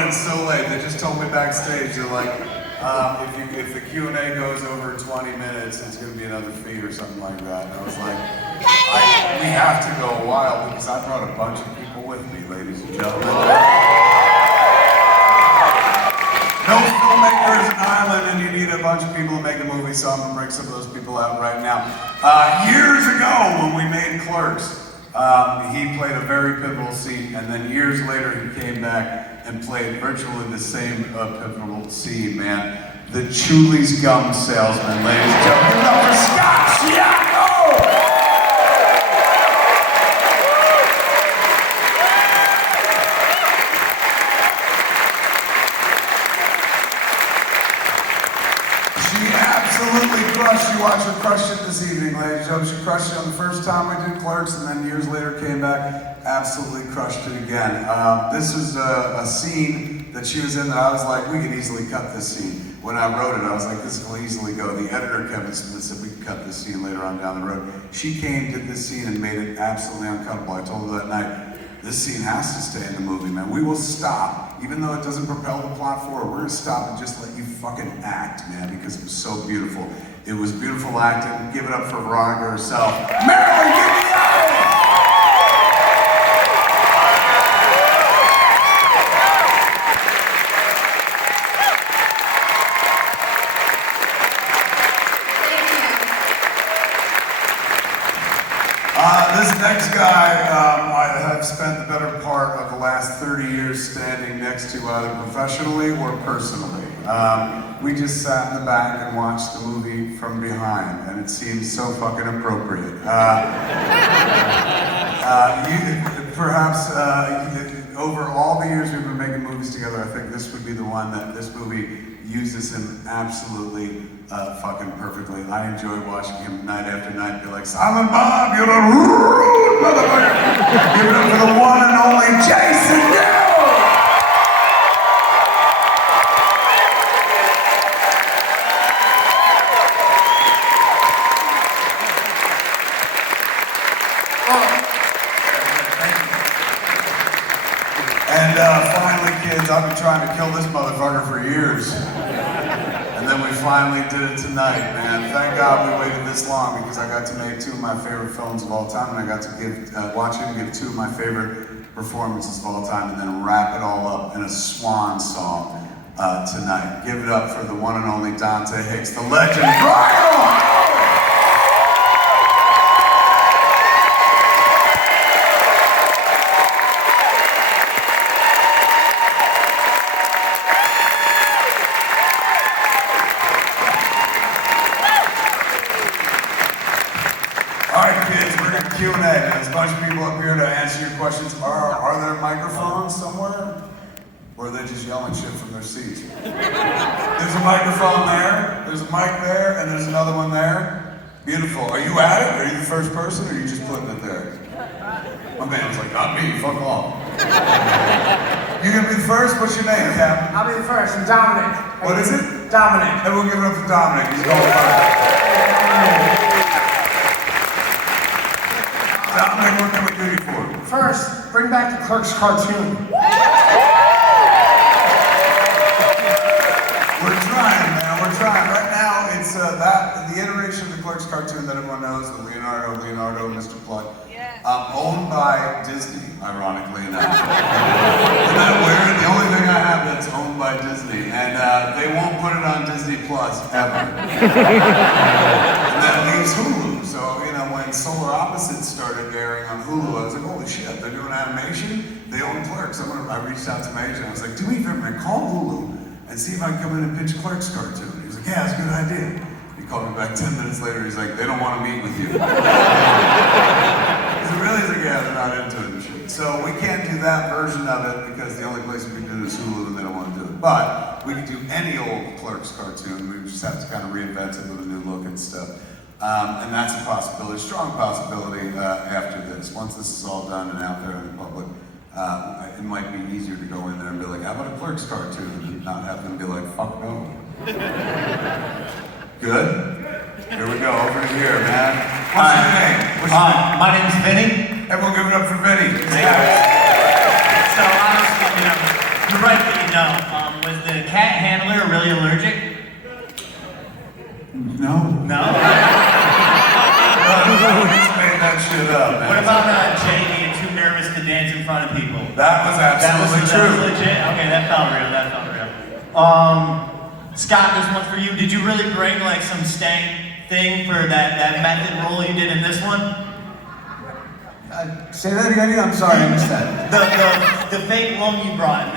running so late. They just told me backstage, they're like, if the Q&A goes over 20 minutes, it's going to be another fee or something like that. And I was like, we have to go a while because I brought a bunch of people with me, ladies and gentlemen. No filmmaker is an island, and you need a bunch of people to make a movie, so I'm going to bring some of those people out right now. Years ago, when we made Clerks, he played a very pivotal scene, and then years later he came back and played virtually the same pivotal scene, man. The Chuli's gum salesman, ladies and gentlemen. Give it up for Scott Sciacco! She absolutely crushed. You watch her crush it this evening, ladies and gentlemen. She crushed it on the first time we did Clerks, and then years later came back, absolutely crushed it again. This is a scene that she was in that I was like, we could easily cut this scene. When I wrote it, I was like, this will easily go. The editor, Kevin Smith, said we could cut this scene later on down the road. She came, did this scene, and made it absolutely uncuttable. I told her that night, this scene has to stay in the movie, man. We will stop, even though it doesn't propel the plot forward, we're gonna stop and just let you fucking act, man, because it was so beautiful. It was beautiful acting. Give it up for Veronica herself. Marilyn, give me that! This next guy, I have spent the better part of the last 30 years standing next to either professionally or personally. We just sat in the back and watched the movie from behind, and it seemed so fucking appropriate. Over all the years we've been making movies together, I think this would be the one that this movie uses him absolutely fucking perfectly. I enjoy watching him night after night and be like, Silent Bob, you're a rude motherfucker! Give it up for the one and only Jason Hill! And finally, kids, I've been trying to kill this motherfucker for years. And then we finally did it tonight, man. Thank God we waited this long because I got to make two of my favorite films of all time, and I got to watch him give two of my favorite performances of all time, and then wrap it all up in a swan song tonight. Give it up for the one and only Dante Hicks, the legend, Brian! Q&A. There's a bunch of people up here to answer your questions. Are there microphones somewhere? Or are they just yelling shit from their seats? There's a microphone there, there's a mic there, and there's another one there. Beautiful. Are you at it? Are you the first person, or are you just putting it there? My man was like, not me, fuck off. You gonna be the first? What's your name, Cap? I'll be the first. I'm Dominic. What is it? Dominic. Everyone give it up for Dominic. He's going first. Dominic, what can we do you for? First, bring back the Clerks cartoon. We're trying, man. We're trying. Right now, it's the iteration of the Clerks cartoon that everyone knows, the Leonardo, Mr. Plug, owned by Disney, ironically enough. Isn't that weird? The only thing I have that's owned by Disney, and they won't put it on Disney Plus ever. And that leaves Hulu. So, you know, when Solar Opposites started airing on Hulu, I was like, holy shit, they're doing animation? They own Clerks. I reached out to Major and I was like, do me a favor, man, call Hulu and see if I can come in and pitch Clerks cartoon. He was like, yeah, that's a good idea. He called me back 10 minutes later, he's like, they don't want to meet with you. Because it really is like, yeah, they're not into it and shit. So we can't do that version of it because the only place we can do it is Hulu and they don't want to do it. But we can do any old Clerks cartoon. We just have to kind of reinvent it with a new look and stuff. And that's a possibility, strong possibility after this. Once this is all done and out there in the public, it might be easier to go in there and be like, how about a Clerks cartoon? And not have them be like, fuck no. Good? Here we go, over here, man. What's your name? My name's Vinny. Everyone give it up for Vinny. So honestly, you're right that you know, was the cat handler really allergic? No. No? Just made that shit up, man. What about Jay being too nervous to dance in front of people? That was absolutely That true. was legit? Okay, that felt real, Scott, this one's for you. Did you really bring like some stank thing for that method role you did in this one? Say that again. I'm sorry, I missed that. The fake lung you brought in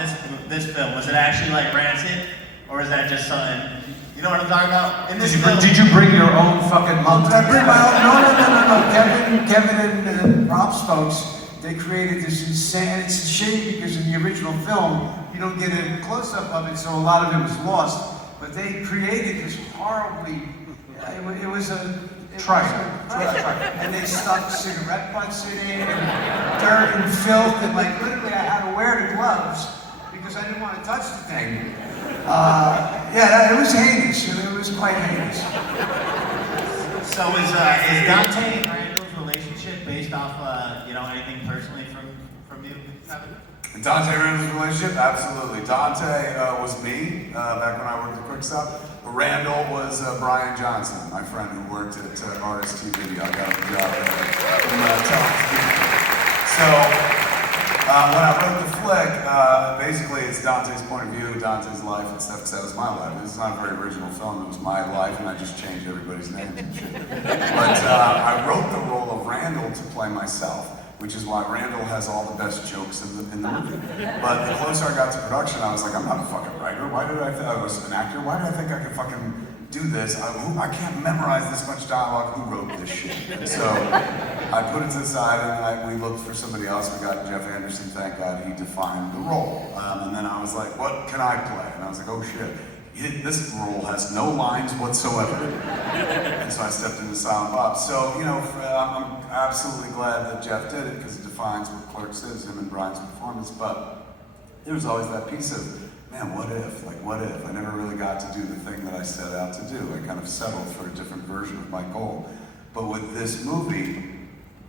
this film, was it actually like rancid? Or is that just something, you know what I'm talking about? In this film, Did you bring your own fucking mug? Did I bring my own? No. Kevin and props folks, they created this insane, it's a shame because in the original film, you don't get a close-up of it, so a lot of it was lost. But they created this horribly, it was a... Try. And they stuck cigarette butts in it, and dirt and filth, and like literally I had to wear the gloves because I didn't want to touch the thing. It was heinous. It was quite heinous. So is Dante and Randall's relationship based off, anything personally from you, Kevin? Dante and Randall's relationship? Absolutely. Dante was me back when I worked at Clerks. Randall was Brian Johnson, my friend who worked at RST Video. I got a job there in television. So when I wrote the flick, basically it's Dante's point of view, Dante's life and stuff, because that was my life. This is not a very original film, it was my life, and I just changed everybody's names and shit. But I wrote the role of Randall to play myself, which is why Randall has all the best jokes in the movie. But the closer I got to production, I was like, I'm not a fucking writer. Why did I was an actor? Why did I think I could fucking do this? I can't memorize this much dialogue. Who wrote this shit? And so I put it to the side and we looked for somebody else. We got Jeff Anderson, thank God, he defined the role. And then I was like, what can I play? And I was like, oh shit. This role has no lines whatsoever. And so I stepped into Silent Bob. So, I'm absolutely glad that Jeff did it because it defines what Clerks is, him and Brian's performance. But there was always that piece of, man, what if? Like, what if? I never really got to do the thing that I set out to do. I kind of settled for a different version of my goal. But with this movie,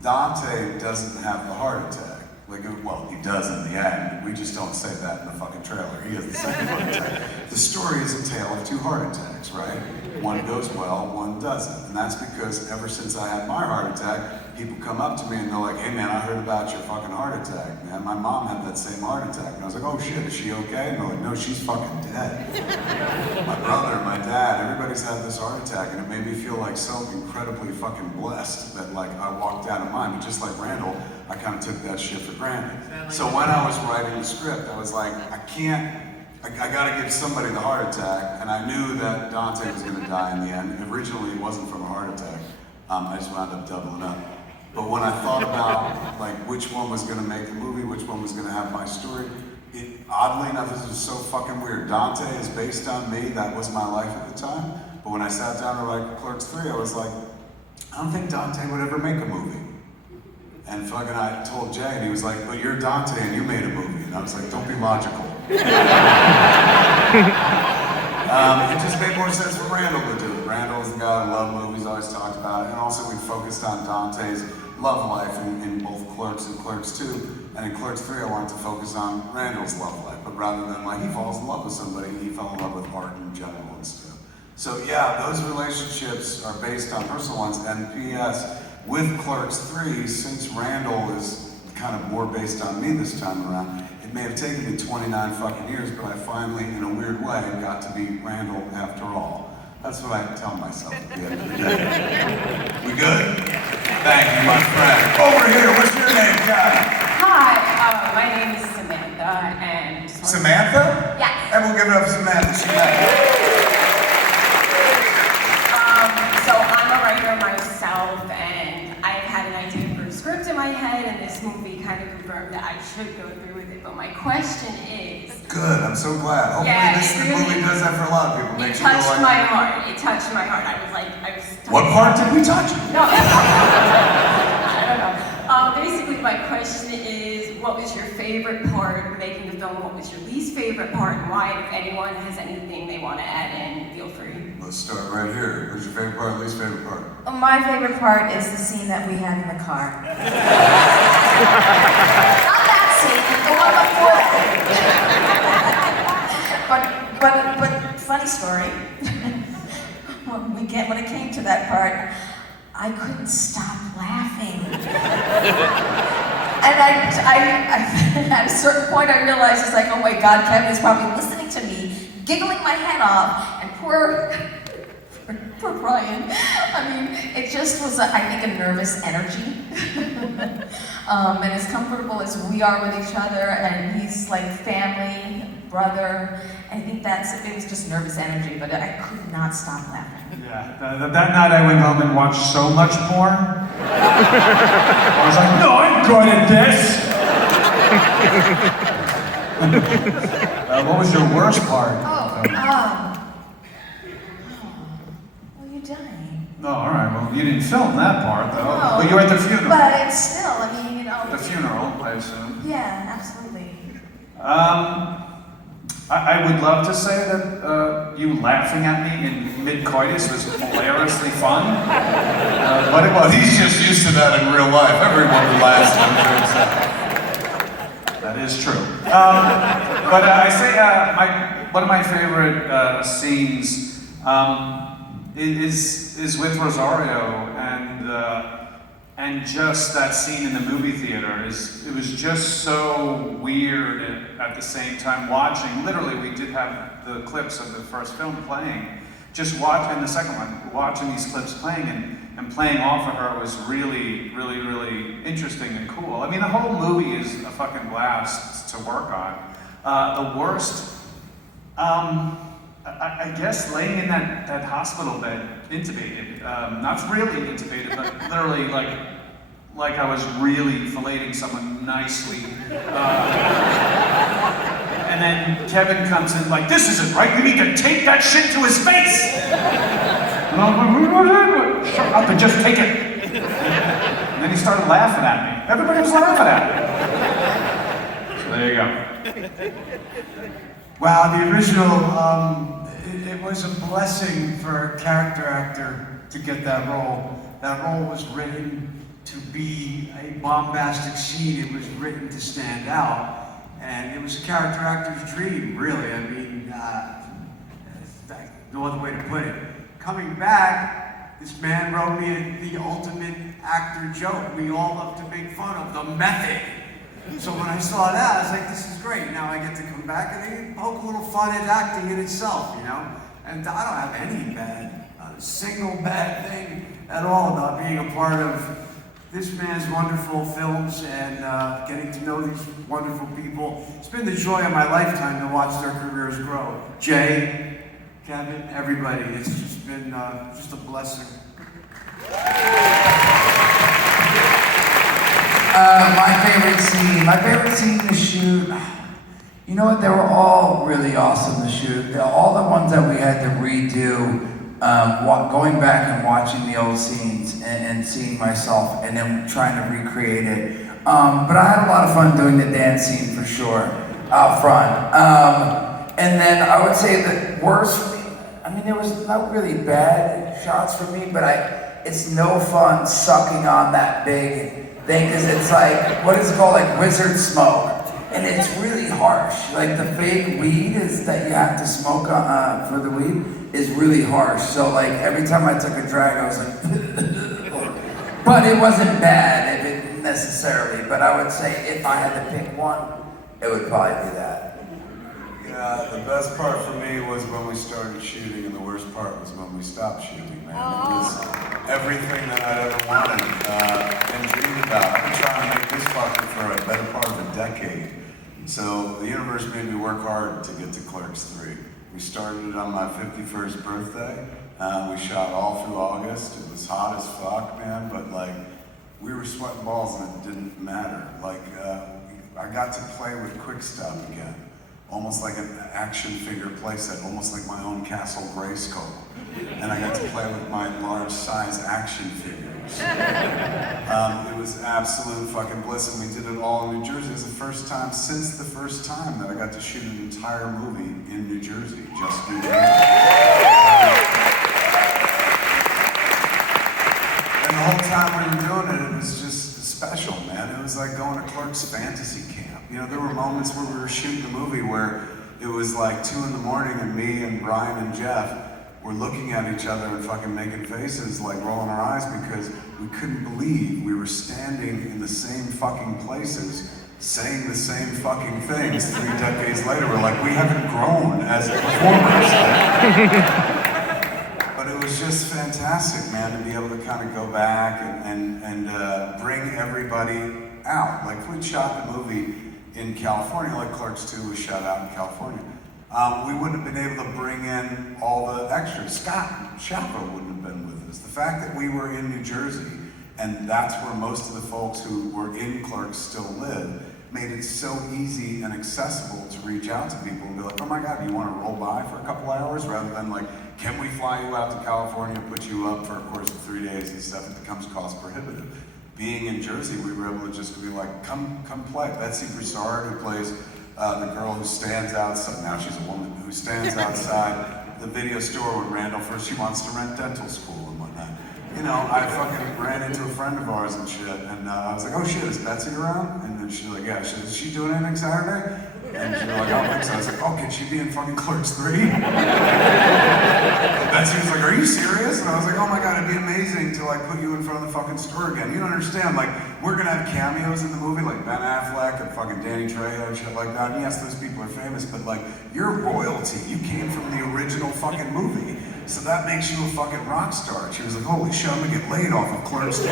Dante doesn't have the heart attack. Well, he does in the end. We just don't say that in the fucking trailer. He has the second heart attack. The story is a tale of two heart attacks, right? One goes well, one doesn't. And that's because ever since I had my heart attack, people come up to me and they're like, hey man, I heard about your fucking heart attack, man. My mom had that same heart attack. And I was like, oh shit, is she okay? And they're like, no, she's fucking dead. My brother, my dad, everybody's had this heart attack, and it made me feel like so incredibly fucking blessed that like I walked out of mine. But just like Randall, I kind of took that shit for granted. So when I was writing the script, I was like, I gotta give somebody the heart attack, and I knew that Dante was gonna die in the end. Originally, it wasn't from a heart attack. I just wound up doubling up. But when I thought about like which one was gonna make the movie, which one was gonna have my story, oddly enough, this is so fucking weird. Dante is based on me, that was my life at the time. But when I sat down to write Clerks 3, I was like, I don't think Dante would ever make a movie. And fucking I told Jay, and he was like, but you're Dante and you made a movie. And I was like, don't be logical. It just made more sense for Randall to do it. Randall's the guy who loved movies, always talked about it. And also we focused on Dante's love life in both Clerks and Clerks 2. And in Clerks 3, I wanted to focus on Randall's love life. But rather than like he falls in love with somebody, he fell in love with art in general and stuff. So yeah, those relationships are based on personal ones. And P.S., with Clerks 3, since Randall is kind of more based on me this time around, it may have taken me 29 fucking years, but I finally, in a weird way, got to be Randall after all. That's what I tell myself at the end of the day. We good? Thank you, my friend. Over here, what's your name, guy? Hi, my name is Samantha, and... Samantha? Yes. And we'll give it up to Samantha. So I'm a writer myself, and I've had an idea for a script in my head, and this movie kind of confirmed that I should go through with it. But my question is... Good, I'm so glad. Hopefully this movie does that for a lot of people. It touched my heart. It touched my heart. I was What part did we touch? No. I don't know. Basically, my question is, what was your favorite part of making the film? What was your least favorite part, and why? If anyone has anything they want to add in, feel free. Let's start right here. What's your favorite part, least favorite part? My favorite part is the scene that we had in the car. Not that scene, the one before. story. When it came to that part, I couldn't stop laughing. And at a certain point, I realized, it's like, oh my God, Kevin is probably listening to me, giggling my head off, and poor Brian. I mean, it just was, I think, a nervous energy. And as comfortable as we are with each other, and he's like family, brother, I think it was just nervous energy, but I could not stop laughing. Yeah, that night I went home and watched so much porn. I was like, no, I'm good at this. What was your worst part? Well, you're dying. No, all right. Well, you didn't film that part, though. No, But you were at the funeral. But it's still, I mean, you know. The funeral, I assume. Yeah, absolutely. I would love to say that you laughing at me in mid-coitus was hilariously fun. But it Well, was. he's just used to that in real life. Everyone laughs when there's That is true. But I say one of my favorite scenes is with Rosario, and just that scene in the movie theater it was just so weird at the same time watching. Literally, we did have the clips of the first film playing. Just watching the second one, watching these clips playing and playing off of her was really, really, really interesting and cool. I mean, the whole movie is a fucking blast to work on. The worst, I guess laying in that hospital bed, intubated. Not really intubated, but literally like I was really filleting someone nicely. And then Kevin comes in like, this isn't right, you need to tape that shit to his face! And I'm like, shut up and just take it. And then he started laughing at me. Everybody was laughing at me. So there you go. Wow, the original, it was a blessing for a character actor to get that role. That role was written to be a bombastic scene. It was written to stand out. And it was a character actor's dream, really. I mean, no other way to put it. Coming back, this man wrote me the ultimate actor joke. We all love to make fun of the method. So when I saw that, I was like, this is great. Now I get to come back and they poke a little fun at acting in itself, you know? And I don't have any not a single bad thing at all about being a part of this man's wonderful films and getting to know these wonderful people. It's been the joy of my lifetime to watch their careers grow. Jay, Kevin, everybody. It's just been just a blessing. My favorite scene in the shoot, you know what, they were all really awesome to shoot. All the ones that we had to redo, going back and watching the old scenes and seeing myself and then trying to recreate it. But I had a lot of fun doing the dance scene for sure, out front. And then I would say the worst for me, I mean, there was no really bad shots for me, but it's no fun sucking on that big thing, because it's like, what is it called, like wizard smoke. And it's really harsh. Like the fake weed is that you have to smoke for the weed is really harsh. So like every time I took a drag, I was like, but it wasn't bad if it necessarily. But I would say if I had to pick one, it would probably be that. Yeah, the best part for me was when we started shooting, and the worst part was when we stopped shooting, man. It was everything that I'd ever wanted and dreamed about. I've been trying to make this fucker for a better part of a decade. So the universe made me work hard to get to Clerks 3. We started it on my 51st birthday. We shot all through August. It was hot as fuck, man, but like, we were sweating balls and it didn't matter. Like, I got to play with quick stuff again. Almost like an action figure playset, almost like my own Castle Grayskull. And I got to play with my large size action figures. It was absolute fucking bliss, and we did it all in New Jersey. It was the first time since the first time that I got to shoot an entire movie in New Jersey, just New Jersey. And the whole time we were doing it, it was just special, man. It was like going to Clerks fantasy camp. You know, there were moments where we were shooting a movie where it was like 2 in the morning and me and Brian and Jeff were looking at each other and fucking making faces, like rolling our eyes because we couldn't believe we were standing in the same fucking places, saying the same fucking things 3 decades later. We're like, we haven't grown as performers. But it was just fantastic, man, to be able to kind of go back and bring everybody out. Like, we shot the movie in California, like Clerks 2 was shot out in California. We wouldn't have been able to bring in all the extras. Scott Shapiro wouldn't have been with us. The fact that we were in New Jersey, and that's where most of the folks who were in Clerks still live, made it so easy and accessible to reach out to people and be like, oh my God, do you want to roll by for a couple hours? Rather than like, can we fly you out to California, put you up for a course of 3 days and stuff? It becomes cost prohibitive. Being in Jersey, we were able to just be like, come play. Betsy Broussard, who plays the girl who stands outside, now she's a woman, who stands outside the video store when Randall first, she wants to rent dental school and whatnot. You know, I fucking ran into a friend of ours and shit, and I was like, oh shit, is Betsy around? And then she's like, yeah, is she doing anything Saturday? And she was like, I don't think so. I was like, oh, can she be in fucking Clerks 3? Betsy was like, are you serious? And I was like, oh my God, it'd be amazing to like put you in front of the fucking store again. You don't understand, like, we're gonna have cameos in the movie, like Ben Affleck and fucking Danny Trejo and shit like that. And yes, those people are famous, but like, you're royalty. You came from the original fucking movie. So that makes you a fucking rock star. She was like, holy shit, I'm gonna get laid off of Clerks 3.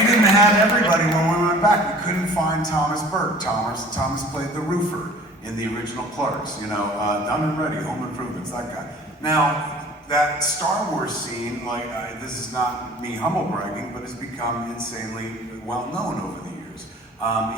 We didn't have everybody when we went back. We couldn't find Thomas Burke. Thomas played the roofer in the original Clerks, you know, Done and Ready, Home Improvements, that guy. Now, that Star Wars scene, like, this is not me humble bragging, but it's become insanely well known over the years.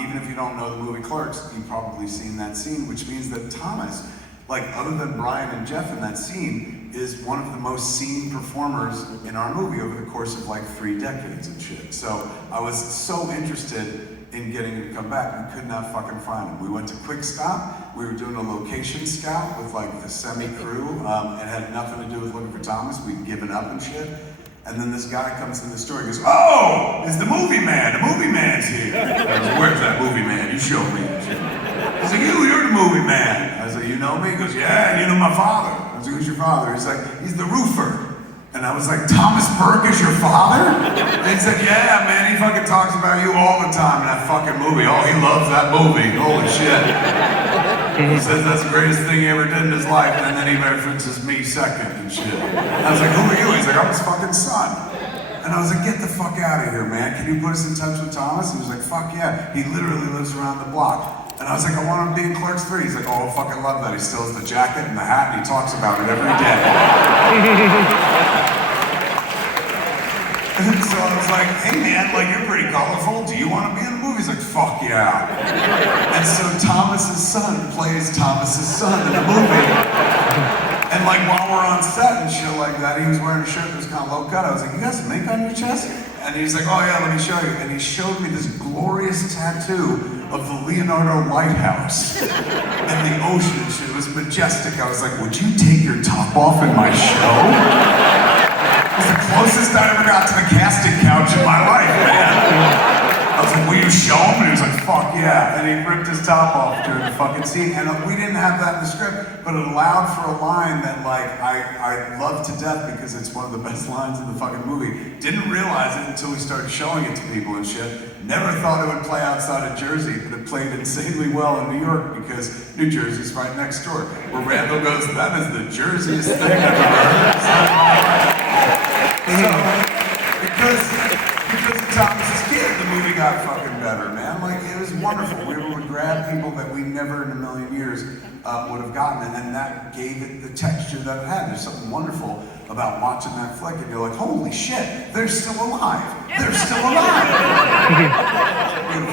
Even if you don't know the movie Clerks, you've probably seen that scene, which means that Thomas, like, other than Brian and Jeff in that scene, is one of the most seen performers in our movie over the course of like 3 decades and shit. So I was so interested in getting him to come back. We could not fucking find him. We went to Quick Stop. We were doing a location scout with like the semi-crew. It had nothing to do with looking for Thomas. We'd given up and shit. And then this guy comes in the store and goes, oh, it's the movie man. The movie man's here. I was like, where's that movie man? You show me. I was like, you're the movie man. I was like, you know me? He goes, yeah, you know my father. I was like, who's your father? He's like, he's the roofer. And I was like, Thomas Burke is your father? And he said, yeah, man, he fucking talks about you all the time in that fucking movie. Oh, he loves that movie. Holy shit. He says that's the greatest thing he ever did in his life, and then he references me second and shit. I was like, who are you? He's like, I'm his fucking son. And I was like, get the fuck out of here, man. Can you put us in touch with Thomas? He was like, fuck yeah. He literally lives around the block. And I was like, I want him to be in Clerks 3. He's like, oh, I fucking love that. He still has the jacket and the hat, and he talks about it every day. And so I was like, hey man, like, you're pretty colorful. Do you want to be in the movie? He's like, fuck yeah. And so Thomas's son plays Thomas's son in the movie. And like, while we're on set and shit like that, he was wearing a shirt that was kind of low cut. I was like, you got some ink on your chest? And he's like, oh yeah, let me show you. And he showed me this glorious tattoo of the Leonardo Lighthouse and the ocean and shit. It was majestic. I was like, would you take your top off in my show? It was the closest I ever got to the casting couch in my life, man. I was like, will you show him? And he was like, fuck yeah. And he ripped his top off during the fucking scene. And we didn't have that in the script, but it allowed for a line that like I love to death because it's one of the best lines in the fucking movie. Didn't realize it until we started showing it to people and shit. Never thought it would play outside of Jersey, but it played insanely well in New York because New Jersey's right next door. Where Randall goes, that is the Jerseyest thing I've ever heard. So, because of Thomas's kid, the movie got fucking better, man. Like, it was wonderful. We would grab people that we never in a million years would have gotten, and that gave it the texture that it had. There's something wonderful about watching that flick, and you're like, holy shit, they're still alive. They're still alive. Beautiful.